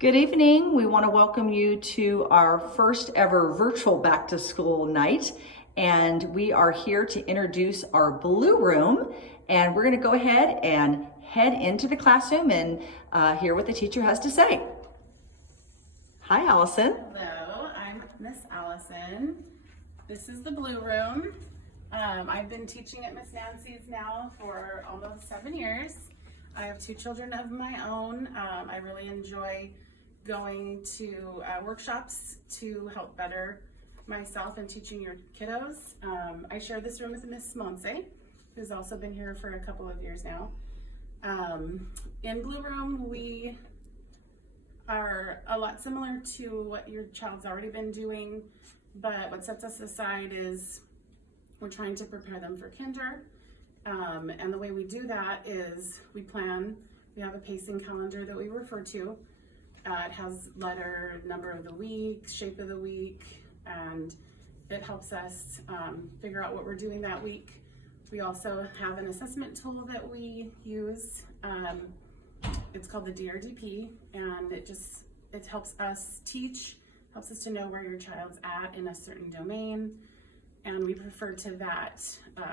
Good evening. We want to welcome you to our first ever virtual back to school night. And we are here to introduce our Blue Room. And we're going to go ahead and head into the classroom and hear what the teacher has to say. Hi, Allison. Hello, I'm Miss Allison. This is the Blue Room. I've been teaching at Miss Nancy's now for almost 7 years. I have 2 children of my own. I really enjoy going to workshops to help better myself and teaching your kiddos. I share this room with Miss Monse, who's also been here for a couple of years now. In Blue Room, we are a lot similar to what your child's already been doing, but what sets us aside is we're trying to prepare them for kinder. And the way we do that is we have a pacing calendar that we refer to. It has letter, number of the week, shape of the week, and it helps us figure out what we're doing that week. We also have an assessment tool that we use. It's called the DRDP, and it helps us teach, helps us to know where your child's at in a certain domain, and we refer to that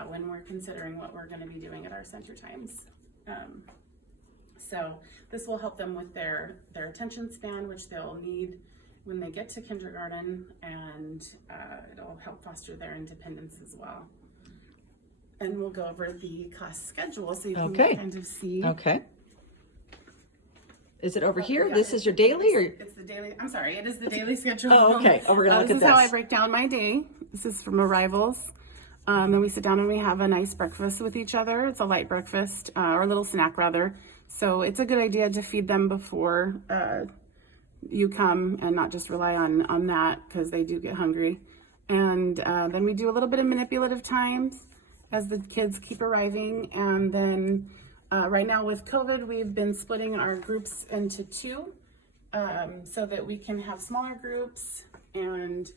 when we're considering what we're going to be doing at our center times. So this will help them with their attention span, which they'll need when they get to kindergarten, and it'll help foster their independence as well. And we'll go over the class schedule so you can kind of see. Okay. Is it over here? Yeah, this is your daily, or it's the daily? I'm sorry, it is the daily schedule. Oh, okay. Oh, we're gonna look at this. This is how I break down my day. This is from arrivals. Then we sit down and we have a nice breakfast with each other. It's a light breakfast, or a little snack rather. So it's a good idea to feed them before you come and not just rely on that, because they do get hungry. And then we do a little bit of manipulative times as the kids keep arriving. And then right now with COVID, we've been splitting our groups into 2 so that we can have smaller groups, and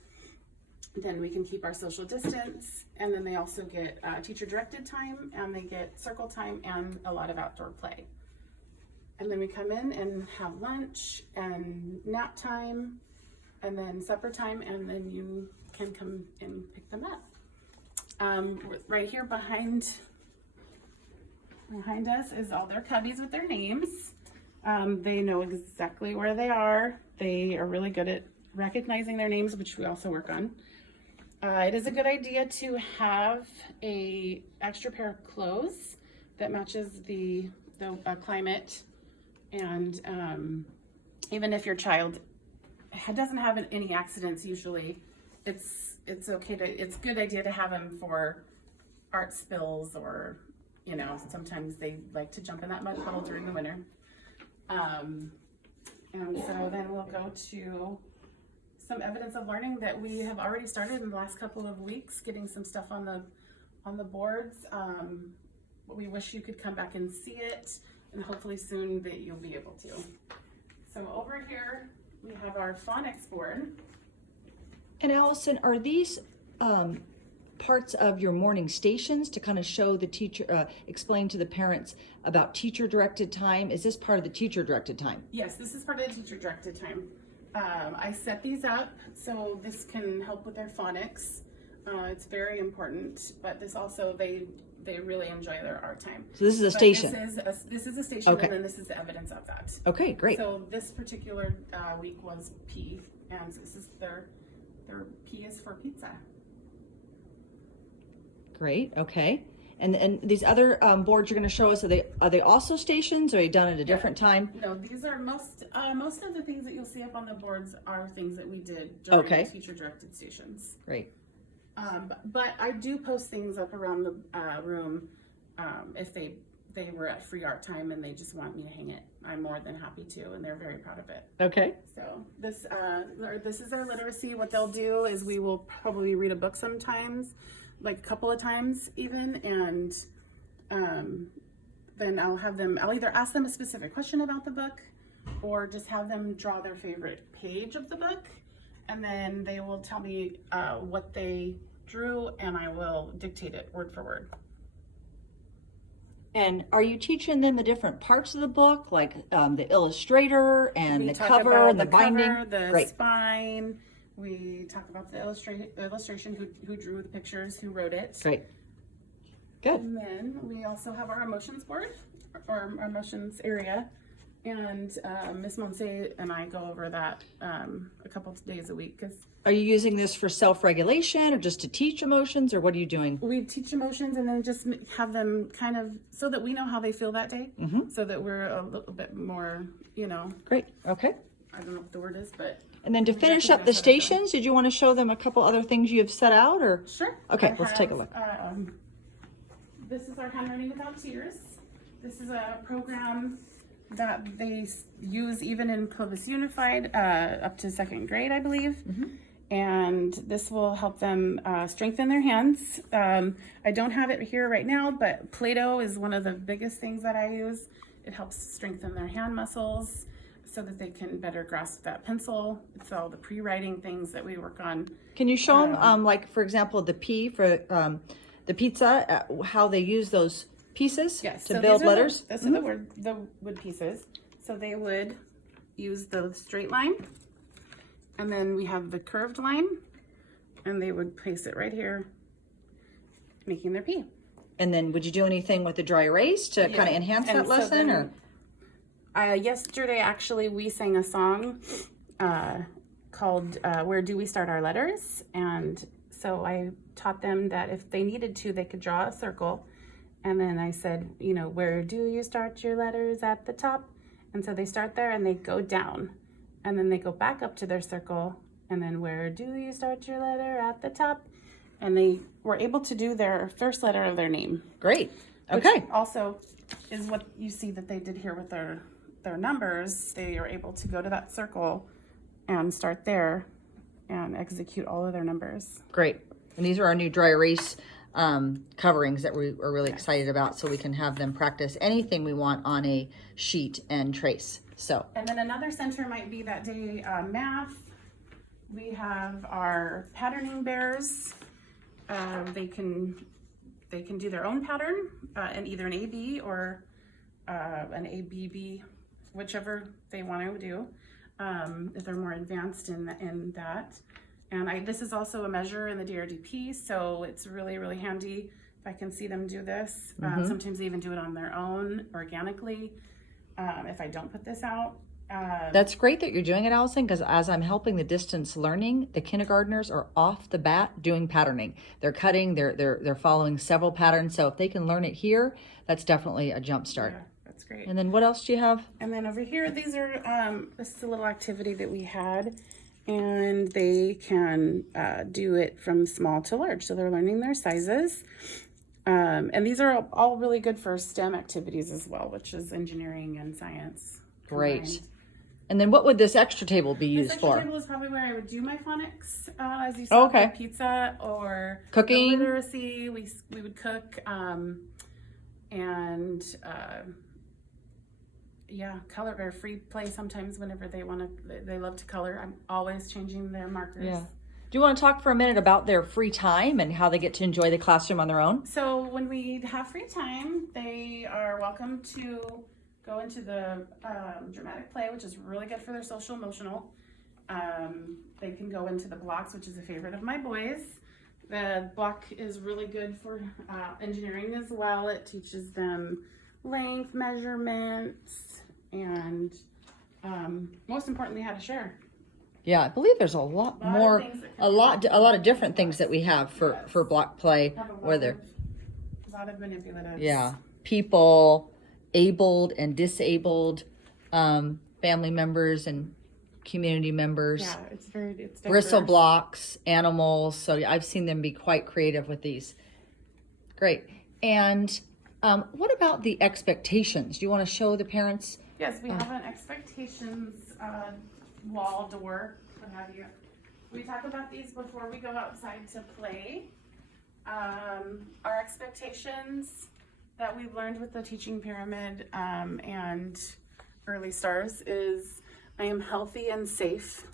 then we can keep our social distance. And then they also get teacher directed time, and they get circle time and a lot of outdoor play. And then we come in and have lunch and nap time and then supper time, and then you can come and pick them up. Right here behind us is all their cubbies with their names. They know exactly where they are. They are really good at recognizing their names, which we also work on. It is a good idea to have a extra pair of clothes that matches the climate. And even if your child doesn't have any accidents, usually it's a good idea to have them for art spills, or sometimes they like to jump in that mud puddle during the winter. And so then we'll go to some evidence of learning that we have already started in the last couple of weeks, getting some stuff on the boards. We wish you could come back and see it, and hopefully soon that you'll be able to. So over here we have our phonics board. And Allison, are these parts of your morning stations to kind of show the teacher, explain to the parents about teacher directed time? Is this part of the teacher directed time? Yes, this is part of the teacher directed time. I set these up so this can help with their phonics. It's very important, but this also, they really enjoy their art time. So this is a station. This is a station, okay. And then this is the evidence of that. Okay, great. So this particular week was P, and this is their P is for pizza. Great. Okay. And these other boards you're going to show us, are they also stations, or are you done at a different time? No, these are most of the things that you'll see up on the boards are things that we did during the teacher directed stations. Great. But I do post things up around the room if they were at free art time and they just want me to hang it. I'm more than happy to, and they're very proud of it. Okay. So this is our literacy. What they'll do is we will probably read a book sometimes, like a couple of times even, and then I'll either ask them a specific question about the book, or just have them draw their favorite page of the book, and then they will tell me what they drew, and I will dictate it word for word. And are you teaching them the different parts of the book, like the illustrator and We the talk cover about and the binding? cover, the Great. spine. We talk about the illustration, who drew the pictures, who wrote it. Great. Good. And then we also have our emotions board, or our emotions area. And Miss Monse and I go over that a couple of days a week, because Are you using this for self-regulation or just to teach emotions, or what are you doing? we teach emotions and then just have them kind of so that we know how they feel that day, so that we're a little bit more, Great. Okay. I don't know what the word is, but And then to finish up the stations, did you want to show them a couple other things you have set out, or? sure. Okay, I let's take a have, look. This is our Handwriting Without Tears. This is a program that they use even in Clovis Unified up to 2nd grade, I believe. And this will help them strengthen their hands. I don't have it here right now, but Play-Doh is one of the biggest things that I use. It helps strengthen their hand muscles so that they can better grasp that pencil. It's all the pre-writing things that we work on. Can you show them, like, for example, the P for the pizza, how they use those pieces Yes, to so build these are letters? Those are the wood pieces. So they would use the straight line, and then we have the curved line, and they would place it right here, making their P. And then would you do anything with the dry erase to kind of enhance And that so lesson? then, yesterday, actually, we sang a song called Where Do We Start Our Letters? And so I taught them that if they needed to, they could draw a circle. And then I said, where do you start your letters? At the top. And so they start there and they go down. And then they go back up to their circle. And then where do you start your letter? At the top. And they were able to do their first letter of their name. Great. Okay. Which also is what you see that they did here with their numbers. They are able to go to that circle and start there and execute all of their numbers. Great. And these are our new dry erase coverings that we are really excited about, so we can have them practice anything we want on a sheet and trace. So. And then another center might be that day math. We have our patterning bears. They can do their own pattern in either an AB or an ABB, whichever they want to do, if they're more advanced in that. And this is also a measure in the DRDP, so it's really, really handy if I can see them do this. Sometimes they even do it on their own organically if I don't put this out. That's great that you're doing it, Allison, because as I'm helping the distance learning, the kindergartners are off the bat doing patterning. They're cutting, they're following several patterns. So if they can learn it here, that's definitely a jump start. Yeah, that's great. And then what else do you have? And then over here, these are, this is a little activity that we had, and they can do it from small to large. So they're learning their sizes. And these are all really good for STEM activities as well, which is engineering and science. Great. Combined. And then what would this extra table be This used extra for? table is probably where I would do my phonics, as you saw, Okay. the pizza or Cooking. the literacy. We would cook, color or free play sometimes whenever they want to. They love to color. I'm always changing their markers. Yeah. Do you want to talk for a minute about their free time and how they get to enjoy the classroom on their own? So when we have free time, they are welcome to go into the dramatic play, which is really good for their social emotional. They can go into the blocks, which is a favorite of my boys. The block is really good for engineering as well. It teaches them length, measurements, and most importantly, how to share. Yeah, I believe there's a lot more, a lot of different things that we have for block play, where they're A lot of manipulatives. Yeah, people, abled and disabled, family members and community members, Yeah, it's diverse. bristle blocks, animals. So I've seen them be quite creative with these. Great. And what about the expectations? Do you want to show the parents? Yes, we have an expectations wall door, what have you. We talk about these before we go outside to play. Our expectations that we've learned with the teaching pyramid and early stars is I am healthy and safe.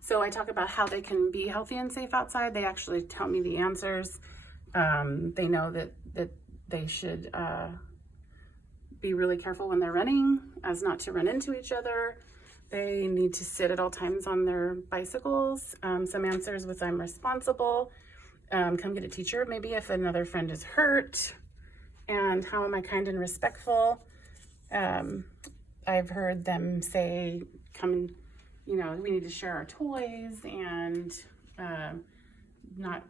So I talk about how they can be healthy and safe outside. They actually tell me the answers. They know that They should be really careful when they're running as not to run into each other. They need to sit at all times on their bicycles. Some answers with I'm responsible. Come get a teacher maybe if another friend is hurt. And how am I kind and respectful? I've heard them say, come, you know, we need to share our toys and not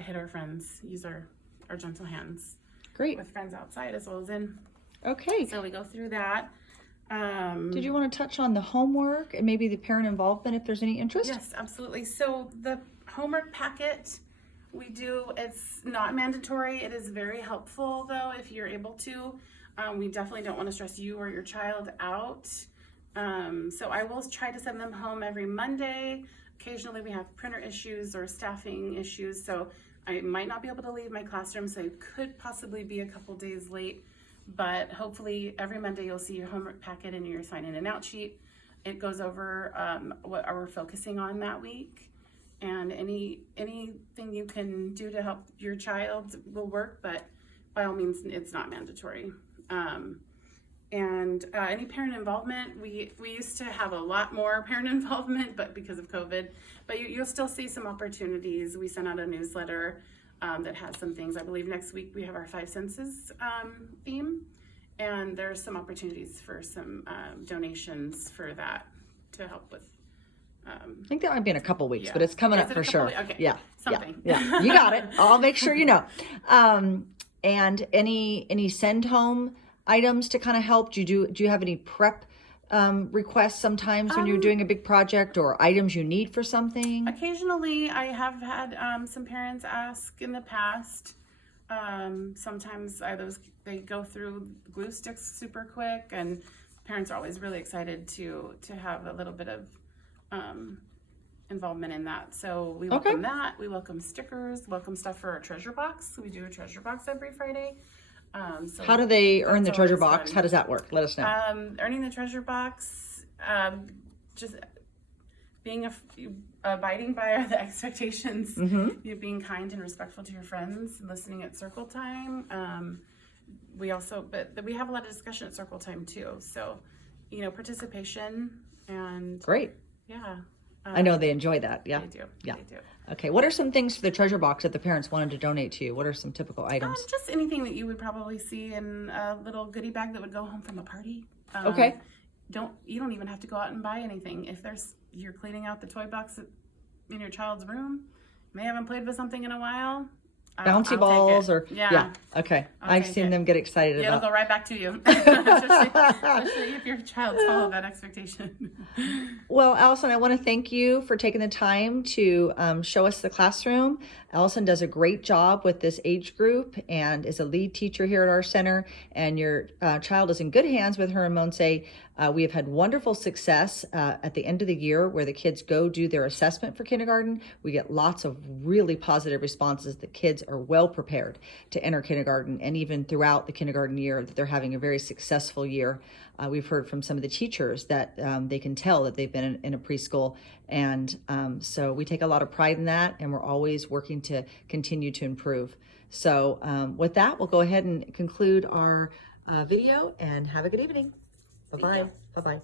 hit our friends. Use our gentle hands. Great. With friends outside as well as in. Okay. So we go through that. Did you want to touch on the homework and maybe the parent involvement if there's any interest? Yes, absolutely. So the homework packet we do, it's not mandatory. It is very helpful though if you're able to. We definitely don't want to stress you or your child out. So I will try to send them home every Monday. Occasionally we have printer issues or staffing issues, so I might not be able to leave my classroom, so I could possibly be a couple days late. But hopefully every Monday you'll see your homework packet and your sign in and out sheet. It goes over what we're focusing on that week, and anything you can do to help your child will work, but by all means it's not mandatory. And any parent involvement, we used to have a lot more parent involvement, but because of COVID, but you'll still see some opportunities. We sent out a newsletter that has some things. I believe next week we have our 5 senses theme, and there's some opportunities for some donations for that to help with. I think that might be in a couple weeks, Yeah. but it's coming Is up it for a sure. couple okay. Yeah. Something. Yeah. You got it. I'll make sure you know. And any send home items to kind of help? Do you have any prep requests sometimes when you're doing a big project or items you need for something? Occasionally, I have had some parents ask in the past. Sometimes they go through glue sticks super quick, and parents are always really excited to have a little bit of involvement in that. So we welcome that. We welcome stickers, welcome stuff for our treasure box. We do a treasure box every Friday. So how do they earn the treasure always box? fun. How does that work? Let us know. Earning the treasure box, just being abiding by the expectations, being kind and respectful to your friends, listening at circle time. We also, but we have a lot of discussion at circle time too. So, participation and Great. Yeah. I know they enjoy that. Yeah. They do. Yeah. They do. Okay. What are some things for the treasure box that the parents wanted to donate to you? What are some typical items? Just anything that you would probably see in a little goodie bag that would go home from a party. Okay. You don't even have to go out and buy anything. If you're cleaning out the toy box in your child's room, may haven't played with something in a while. Bouncy I'll balls take it. yeah. Okay. I've seen them get excited It'll about. go right back to you, especially if your child's followed that expectation. Well, Allison, I want to thank you for taking the time to show us the classroom. Allison does a great job with this age group and is a lead teacher here at our center. And your child is in good hands with her and Monse. We have had wonderful success at the end of the year where the kids go do their assessment for kindergarten. We get lots of really positive responses. The kids are well prepared to enter kindergarten, and even throughout the kindergarten year that they're having a very successful year. We've heard from some of the teachers that they can tell that they've been in a preschool, and so we take a lot of pride in that, and we're always working to continue to improve. So with that, we'll go ahead and conclude our video, and have a good evening. Bye-bye. Bye-bye.